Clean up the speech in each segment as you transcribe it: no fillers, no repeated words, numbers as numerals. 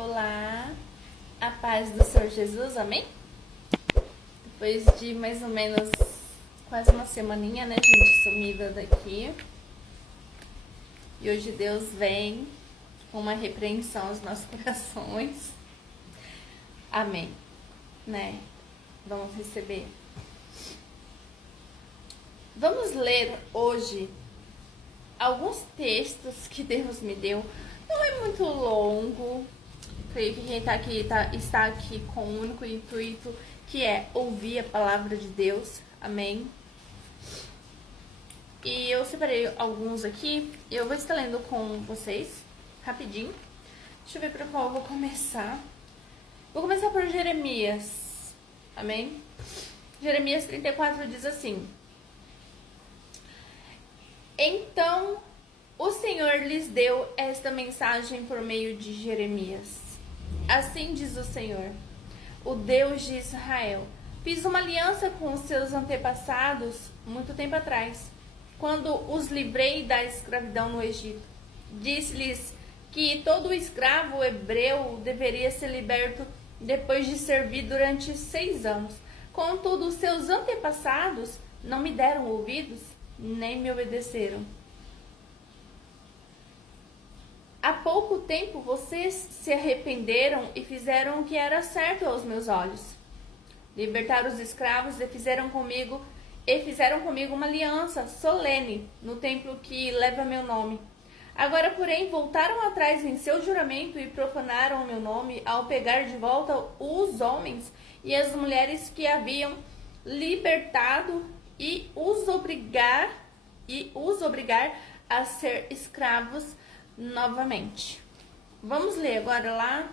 Olá, a paz do Senhor Jesus, amém? Depois de mais ou menos quase uma semaninha, né, gente, sumida daqui. E hoje Deus vem com uma repreensão aos nossos corações. Amém, né? Vamos receber. Vamos ler hoje alguns textos que Deus me deu. Não é muito longo. Creio que quem está aqui com o único intuito que é ouvir a palavra de Deus. Amém. E eu separei alguns aqui. Eu vou estar lendo com vocês rapidinho. Deixa eu ver para qual eu vou começar. Vou começar por Jeremias. Amém. Jeremias 34 diz assim: Então o Senhor lhes deu esta mensagem por meio de Jeremias. Assim diz o Senhor, o Deus de Israel: Fiz uma aliança com os seus antepassados muito tempo atrás, quando os livrei da escravidão no Egito. Disse-lhes que todo escravo hebreu deveria ser liberto depois de servir durante 6 anos. Contudo, os seus antepassados não me deram ouvidos, nem me obedeceram. Há pouco tempo vocês se arrependeram e fizeram o que era certo aos meus olhos. Libertaram os escravos e fizeram comigo uma aliança solene no templo que leva meu nome. Agora, porém, voltaram atrás em seu juramento e profanaram o meu nome ao pegar de volta os homens e as mulheres que haviam libertado e os obrigar a ser escravos novamente. Vamos ler agora lá.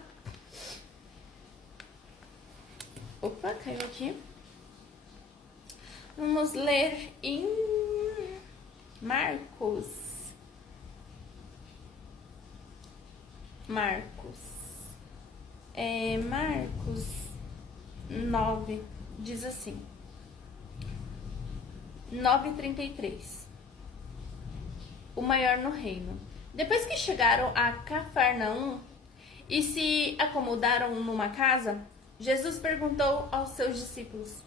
Opa, caiu aqui. Vamos ler em Marcos. Marcos 9, diz assim, 9:33. O maior no reino. Depois que chegaram a Cafarnaum e se acomodaram numa casa, Jesus perguntou aos seus discípulos: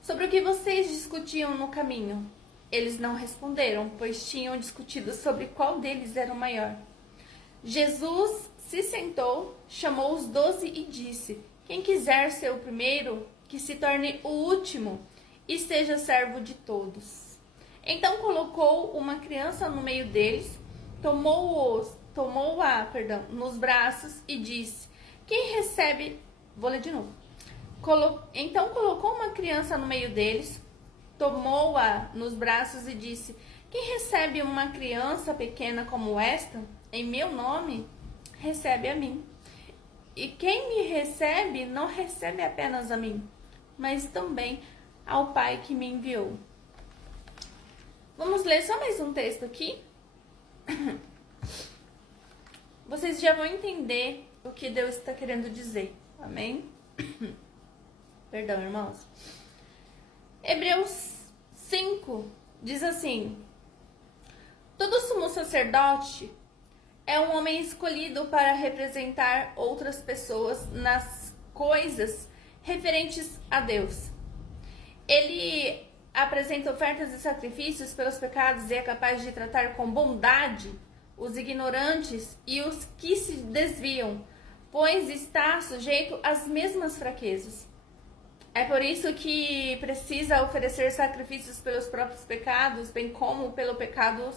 Sobre o que vocês discutiam no caminho? Eles não responderam, pois tinham discutido sobre qual deles era o maior. Jesus se sentou, chamou os 12 e disse: Quem quiser ser o primeiro, que se torne o último e seja servo de todos. Então colocou uma criança no meio deles, tomou-a nos braços e disse: Quem recebe... Vou ler de novo. Então colocou uma criança no meio deles, tomou-a nos braços e disse: Quem recebe uma criança pequena como esta, em meu nome, recebe a mim. E quem me recebe, não recebe apenas a mim, mas também ao Pai que me enviou. Vamos ler só mais um texto aqui. Vocês já vão entender o que Deus está querendo dizer. Amém? Perdão, irmãos. Hebreus 5 diz assim: Todo sumo sacerdote é um homem escolhido para representar outras pessoas nas coisas referentes a Deus. Ele apresenta ofertas e sacrifícios pelos pecados e é capaz de tratar com bondade os ignorantes e os que se desviam, pois está sujeito às mesmas fraquezas. É por isso que precisa oferecer sacrifícios pelos próprios pecados, bem como pelos pecados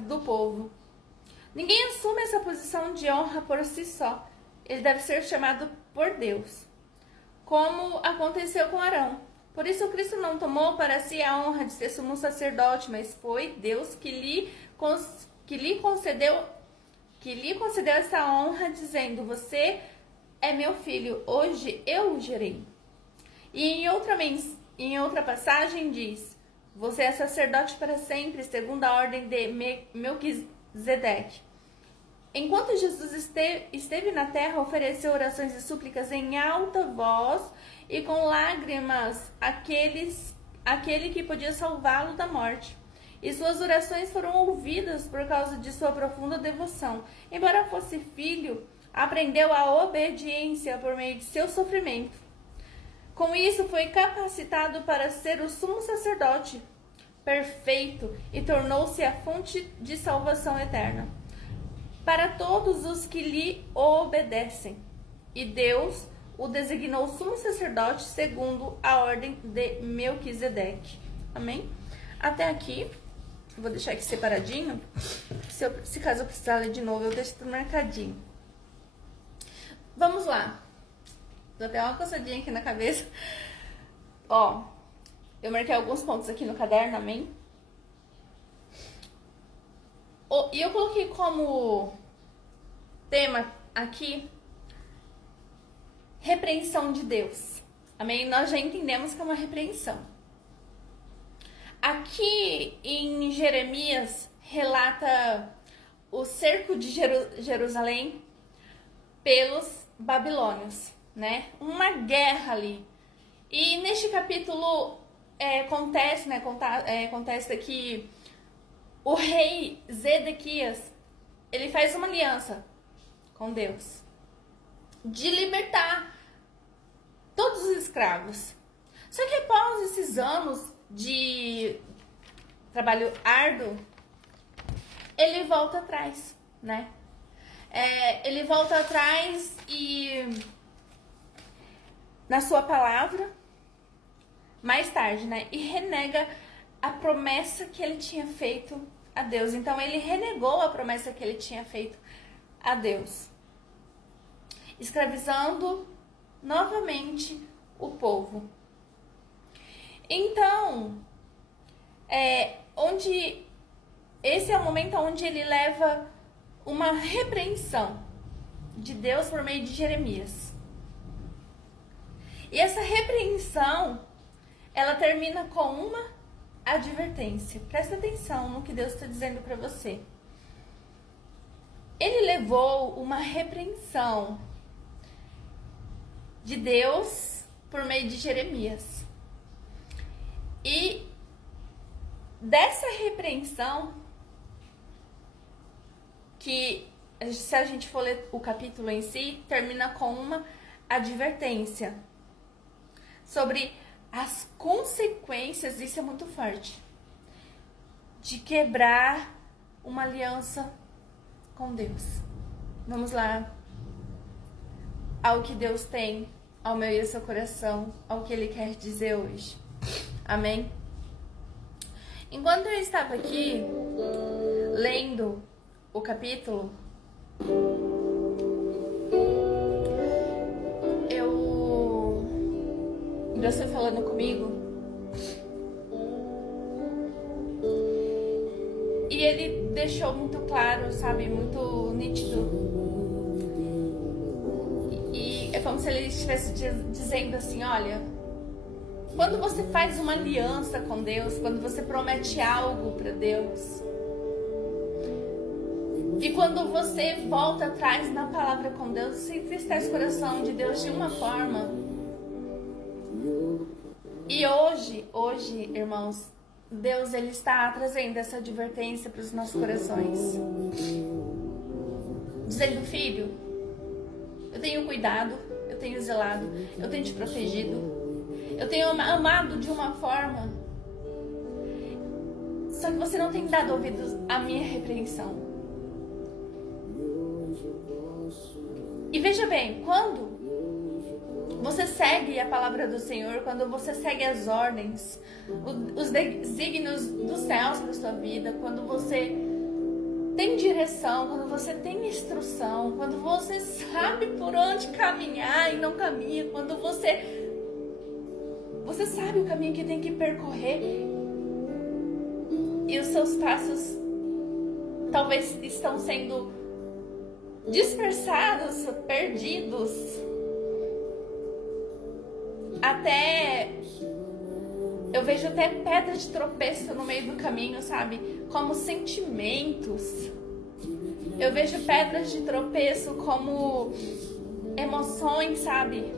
do povo. Ninguém assume essa posição de honra por si só. Ele deve ser chamado por Deus, como aconteceu com Arão. Por isso Cristo não tomou para si a honra de ser sumo sacerdote, mas foi Deus que lhe concedeu essa honra, dizendo: Você é meu filho, hoje eu o gerei. E em outra passagem diz: Você é sacerdote para sempre, segundo a ordem de Melquisedeque. Enquanto Jesus esteve na terra, ofereceu orações e súplicas em alta voz e com lágrimas àquele que podia salvá-lo da morte. E suas orações foram ouvidas por causa de sua profunda devoção. Embora fosse filho, aprendeu a obediência por meio de seu sofrimento. Com isso, foi capacitado para ser o sumo sacerdote perfeito e tornou-se a fonte de salvação eterna para todos os que lhe obedecem. E Deus o designou sumo sacerdote segundo a ordem de Melquisedeque. Amém? Até aqui, vou deixar aqui separadinho. Se caso eu precisar ler de novo, eu deixo tudo marcadinho. Vamos lá. Deu até uma coçadinha aqui na cabeça. Ó, eu marquei alguns pontos aqui no caderno, amém? E eu coloquei como tema aqui repreensão de Deus. Amém? Nós já entendemos que é uma repreensão. Aqui em Jeremias relata o cerco de Jerusalém pelos babilônios, né? Uma guerra ali. E neste capítulo acontece que o rei Zedequias, ele faz uma aliança com Deus de libertar todos os escravos. Só que após esses anos de trabalho árduo, ele volta atrás, né? Ele volta atrás e na sua palavra, mais tarde, né? E renega a promessa que ele tinha feito a Deus. Então ele renegou a promessa que ele tinha feito a Deus, escravizando novamente o povo. Então, esse é o momento onde ele leva uma repreensão de Deus por meio de Jeremias. E essa repreensão, ela termina com uma advertência. Presta atenção no que Deus está dizendo para você. Ele levou uma repreensão de Deus por meio de Jeremias. E dessa repreensão, que se a gente for ler o capítulo em si, termina com uma advertência sobre as consequências, isso é muito forte, de quebrar uma aliança com Deus. Vamos lá ao que Deus tem ao meu e ao seu coração, ao que Ele quer dizer hoje. Amém? Enquanto eu estava aqui lendo o capítulo, Deus foi falando comigo e Ele deixou muito claro, sabe, muito nítido, e é como se Ele estivesse dizendo assim: olha, quando você faz uma aliança com Deus, quando você promete algo para Deus, e quando você volta atrás na palavra com Deus, você entristece o coração de Deus de uma forma. E hoje, irmãos, Deus, Ele está trazendo essa advertência para os nossos corações, dizendo: filho, eu tenho cuidado, eu tenho zelado, eu tenho te protegido, eu tenho amado de uma forma, só que você não tem dado ouvidos à minha repreensão. E veja bem, quando você segue a palavra do Senhor, quando você segue as ordens, os desígnios dos céus para sua vida, quando você tem direção, quando você tem instrução, quando você sabe por onde caminhar e não caminha, quando você sabe o caminho que tem que percorrer e os seus passos talvez estão sendo dispersados, perdidos, eu vejo até pedra de tropeço no meio do caminho, sabe? Como sentimentos. Eu vejo pedras de tropeço como emoções, sabe?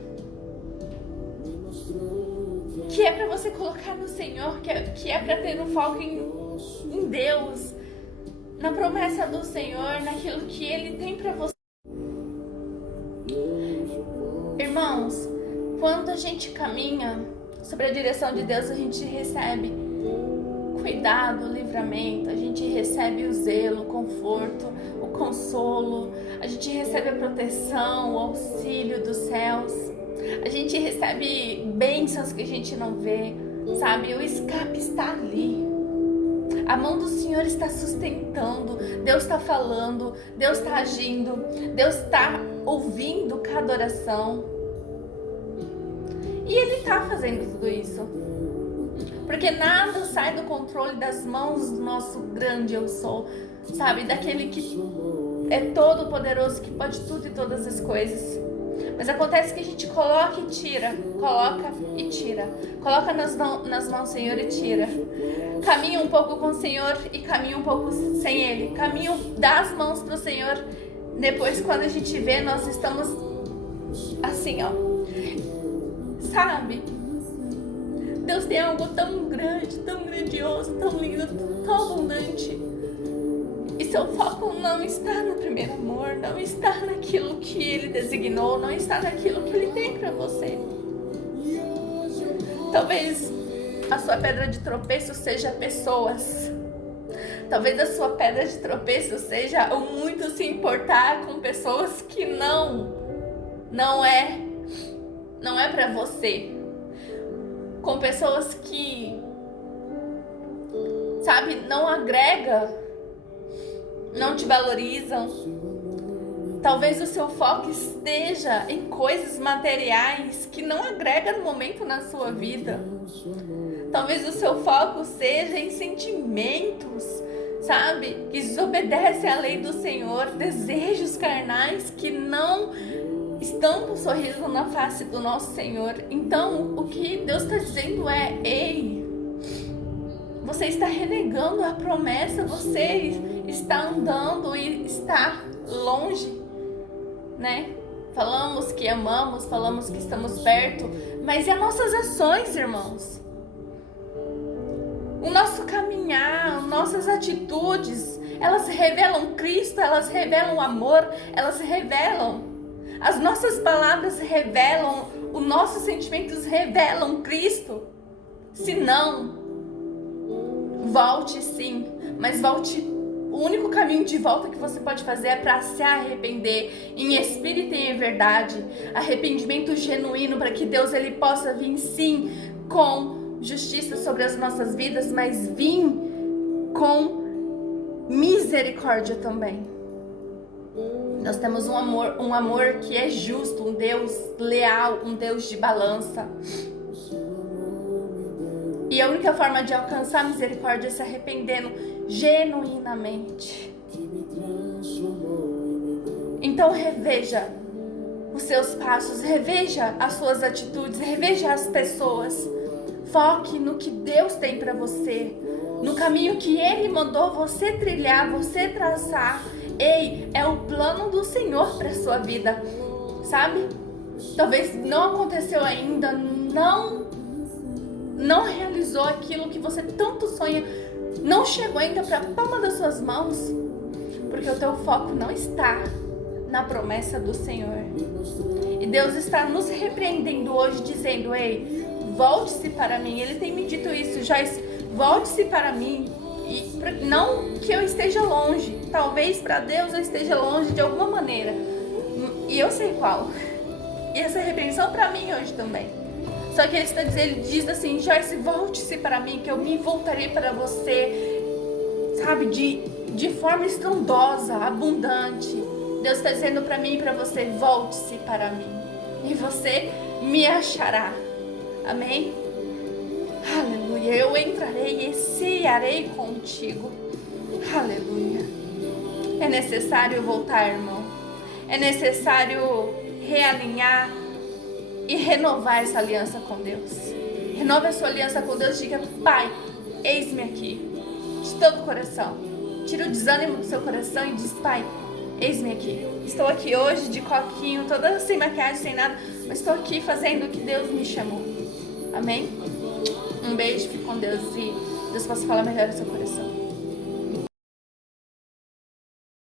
Que é pra você colocar no Senhor, que é pra ter um foco em Deus, na promessa do Senhor, naquilo que Ele tem pra você. Quando a gente caminha sobre a direção de Deus, a gente recebe cuidado, livramento, a gente recebe o zelo, o conforto, o consolo, a gente recebe a proteção, o auxílio dos céus, a gente recebe bênçãos que a gente não vê, sabe? O escape está ali. A mão do Senhor está sustentando, Deus está falando, Deus está agindo, Deus está ouvindo cada oração. E Ele está fazendo tudo isso. Porque nada sai do controle das mãos do nosso grande eu sou, sabe? Daquele que é todo poderoso, que pode tudo e todas as coisas. Mas acontece que a gente coloca e tira, coloca e tira. Coloca nas mãos do Senhor e tira. Caminha um pouco com o Senhor e caminha um pouco sem Ele. Caminha das mãos para o Senhor. Depois, quando a gente vê, nós estamos assim, ó. Sabe? Deus tem algo tão grande, tão grandioso, tão lindo, tão abundante. E seu foco não está no primeiro amor, não está naquilo que Ele designou, não está naquilo que Ele tem para você. Talvez a sua pedra de tropeço seja pessoas. Talvez a sua pedra de tropeço seja o muito se importar com pessoas que não é para você. Com pessoas que, sabe, não agrega, não te valorizam. Talvez o seu foco esteja em coisas materiais que não agregam no momento na sua vida. Talvez o seu foco seja em sentimentos, sabe, que desobedecem à lei do Senhor, desejos carnais que não estão com um sorriso na face do nosso Senhor. Então, o que Deus está dizendo é: ei, você está renegando a promessa, você está andando e está longe, né? Falamos que amamos, falamos que estamos perto, mas e as nossas ações, irmãos? O nosso caminhar, nossas atitudes, elas revelam Cristo, elas revelam amor, elas revelam. As nossas palavras revelam, os nossos sentimentos revelam Cristo. Se não, volte sim, mas volte. O único caminho de volta que você pode fazer é para se arrepender em espírito e em verdade. Arrependimento genuíno, para que Deus ele possa vir sim com justiça sobre as nossas vidas, mas vir com misericórdia também. Nós temos um amor que é justo, um Deus leal, um Deus de balança. E a única forma de alcançar misericórdia é se arrependendo genuinamente. Então reveja os seus passos, reveja as suas atitudes, reveja as pessoas. Foque no que Deus tem para você, no caminho que Ele mandou você trilhar, você traçar. Ei, é o plano do Senhor para sua vida, sabe? Talvez não aconteceu ainda, não realizou aquilo que você tanto sonha, não chegou ainda para a palma das suas mãos, porque o teu foco não está na promessa do Senhor. E Deus está nos repreendendo hoje, dizendo: ei, volte-se para mim. Ele tem me dito isso: Joyce, volte-se para mim. E não que eu esteja longe, talvez para Deus eu esteja longe de alguma maneira, e eu sei qual. E essa repreensão para mim hoje também. Só que ele diz assim: Joyce, volte-se para mim, que eu me voltarei para você, sabe, de forma estrondosa, abundante. Deus está dizendo para mim e para você: volte-se para mim, e você me achará. Amém? Aleluia. Eu entrarei e cearei contigo. Aleluia. É necessário voltar, irmão. É necessário realinhar e renovar essa aliança com Deus. Renove a sua aliança com Deus. Diga: Pai, eis-me aqui, de todo o coração. Tira o desânimo do seu coração e diz: Pai, eis-me aqui. Estou aqui hoje de coquinho, toda sem maquiagem, sem nada, mas estou aqui fazendo o que Deus me chamou. Amém? Um beijo, fique com Deus e Deus possa falar melhor no seu coração.